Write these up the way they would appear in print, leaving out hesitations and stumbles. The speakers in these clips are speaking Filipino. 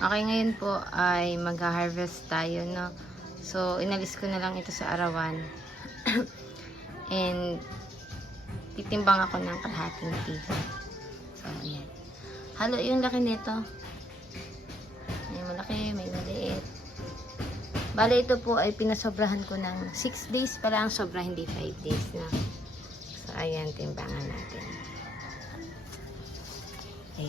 Okay, ngayon po ay mag-harvest tayo, no? So, inalis ko na lang ito sa arawan. And, titimbang ako ng kalahating kilo. So, ayan. Halo yung laki nito. May malaki, may maliit. Bale, ito po ay pinasobrahan ko ng 6 days pala ang sobra, hindi 5 days na. So, ayan, timbangan natin. Okay.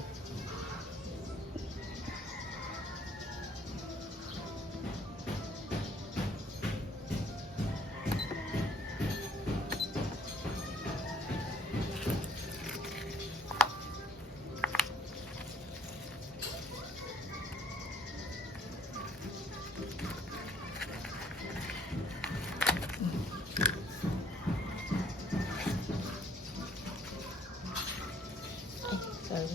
Sorry.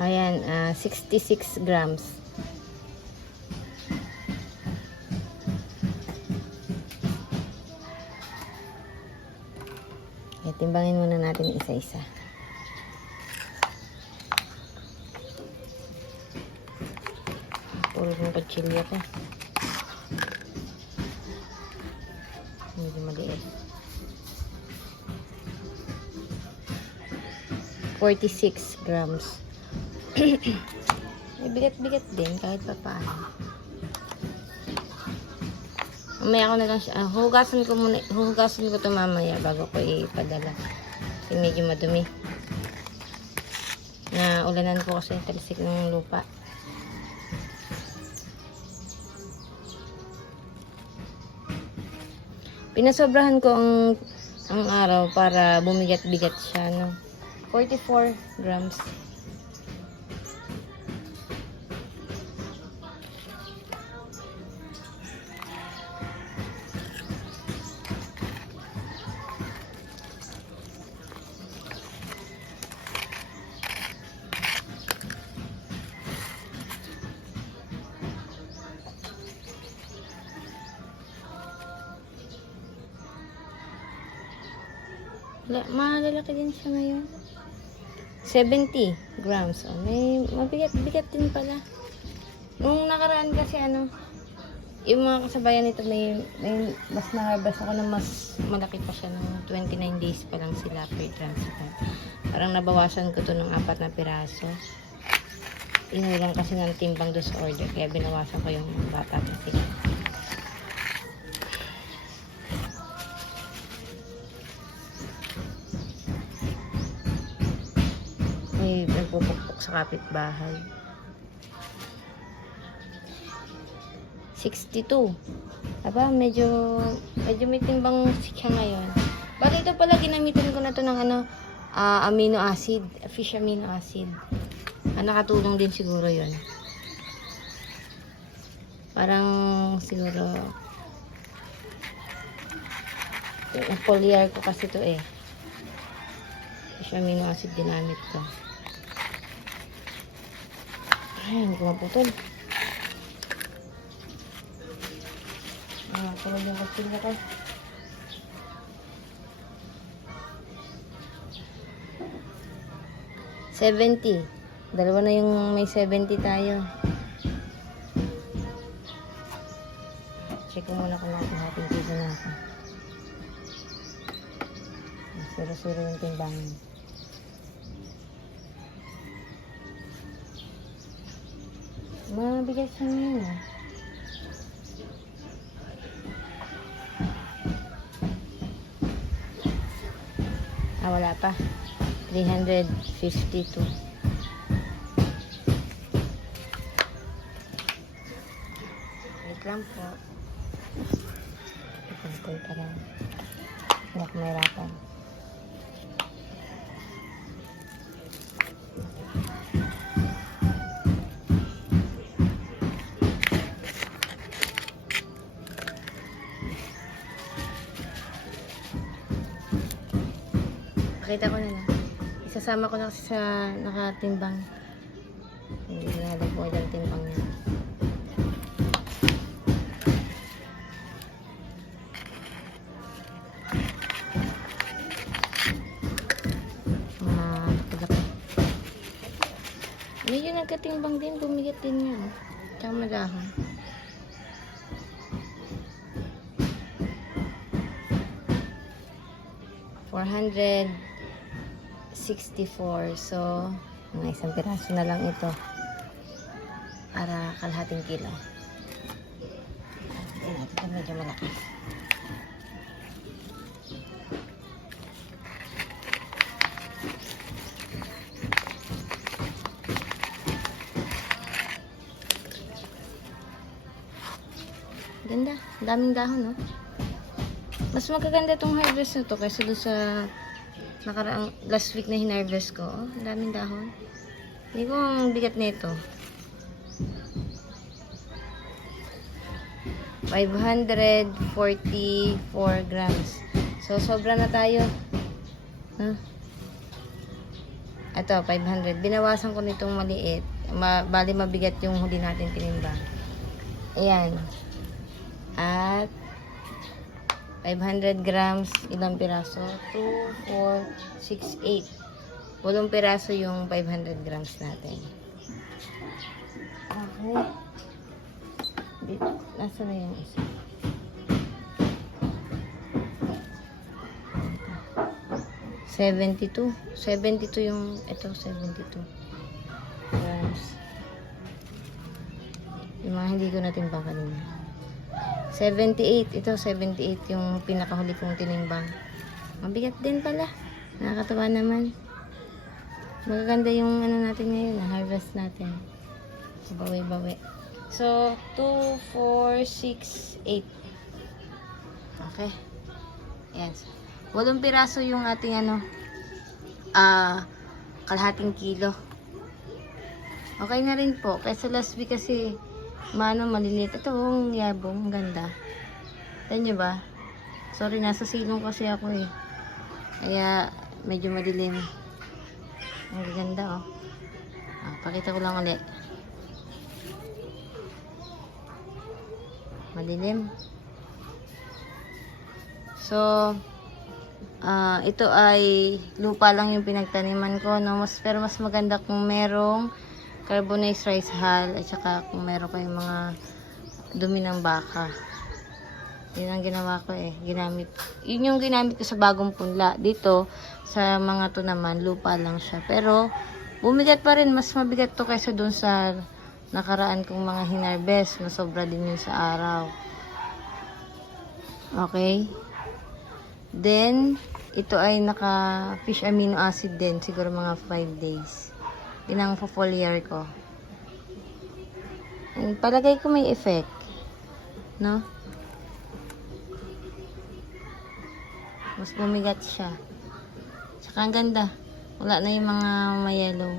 Ayan, 66 grams. Okay, timbangin muna natin isa-isa. Puro ng kutsilyo ko. Medyo maliit. 46 grams. May bigat-bigat din kahit pa paano. Mamaya ko na lang siya. Huhugasan ko ito mamaya bago ko ipadala. Kasi medyo madumi. Na ulanan po kasi talisik ng lupa. Pinasobrahan ko ang araw para bumigat-bigat siya, no? 44 grams. Malalaki din siya ngayon. 70 grams. Oh, may mabigat-bigat din pala. Nung nakaraan kasi yung mga kasabayan nito may mas na-harvest ako na mas malaki pa siya ng 29 days pa lang sila per transport. Parang nabawasan ko to ng 4 na piraso. Inulang kasi ng timbang doon sa order kaya binawasan ko yung bata natin. May nagpupukpok sa kapitbahay. 62. Aba, medyo may timbang siya ngayon. Bakit ito pala ginamitan ko na to ng amino acid, fish amino acid. Nakatulong din siguro 'yon. Parang siguro foliar ko kasi to eh. Fish amino acid ginamit ko. Ay, hindi ko maputol. Tulad yung kutsilyo ko. $70. Dalawa na yung may 70 tayo. Check ko muna kung nakakahating kilo na ako. Suro-suro yung timbangan. Mabigat siya ngayon ah. Wala pa. 352. Wait lang po. Ipagpul pa lang. Hindi ako mahirapan. Pakita ko na lang. Isasama ko na kasi sa nakatimbang. Hindi na nalagpuan yung timbang niya. Medyo nagkatimbang din, bumigat din yan. Tsaka madahon. $464. So, mga isang piraso na lang ito. Para kalahating kilo. Ito medyo malaki. Ganda. Daming dahon, no? Mas magaganda itong harvest na to kaysa doon sa nakaraang last week na hinarvest ko. Oh, daming dahon. Hindi ko ang bigat nito. 544 grams. So, sobra na tayo. Huh? Ito, 500. Binawasan ko nitong maliit. Bali mabigat yung huli natin tinimbang. Ayan. At 500 grams, ilang piraso? 2, 4, 6, 8. 8 piraso yung 500 grams natin. Okay. Nasa na yung isa? $72. 72 yung, ito, 72 grams. Yung mga hindi ko natimbang kanina. 78. Ito, 78 yung pinakahuli kong tinimbang. Mabigat din pala. Nakakatawa naman. Magaganda yung ano natin ngayon, harvest natin. Bawi-bawi. So, 2, 4, 6, 8. Okay. Ayan. 8 piraso yung ating ano, kalahating kilo. Okay na rin po. Kaysa last week kasi, maliliit. Ito, ang yabong. Ang ganda. Alam nyo ba? Sorry, nasa silong kasi ako eh. Kaya, medyo madilim. Ang ganda, oh. Pakita ko lang ulit. Madilim. So, ito ay lupa lang yung pinagtaniman ko, no? Pero mas maganda kung merong carbonized rice hull at saka kung meron kayong mga dumi ng baka. Yun ang ginawa ko eh. Yun yung ginamit ko sa bagong punla. Dito, sa mga to naman, lupa lang siya. Pero, bumigat pa rin. Mas mabigat to kaysa dun sa nakaraan kong mga hinarvest na sobra din yun sa araw. Okay? Then, ito ay naka-fish amino acid din. Siguro mga 5 days. Inang foliar ko. Palagay ko may effect. No? Mas bumigat siya. Tsaka ang ganda. Wala na yung mga yellow.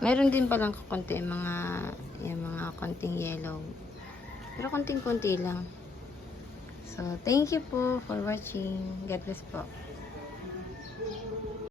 Meron din palang konti yung mga konting yellow. Pero konting-konti lang. So, thank you po for watching. God bless po.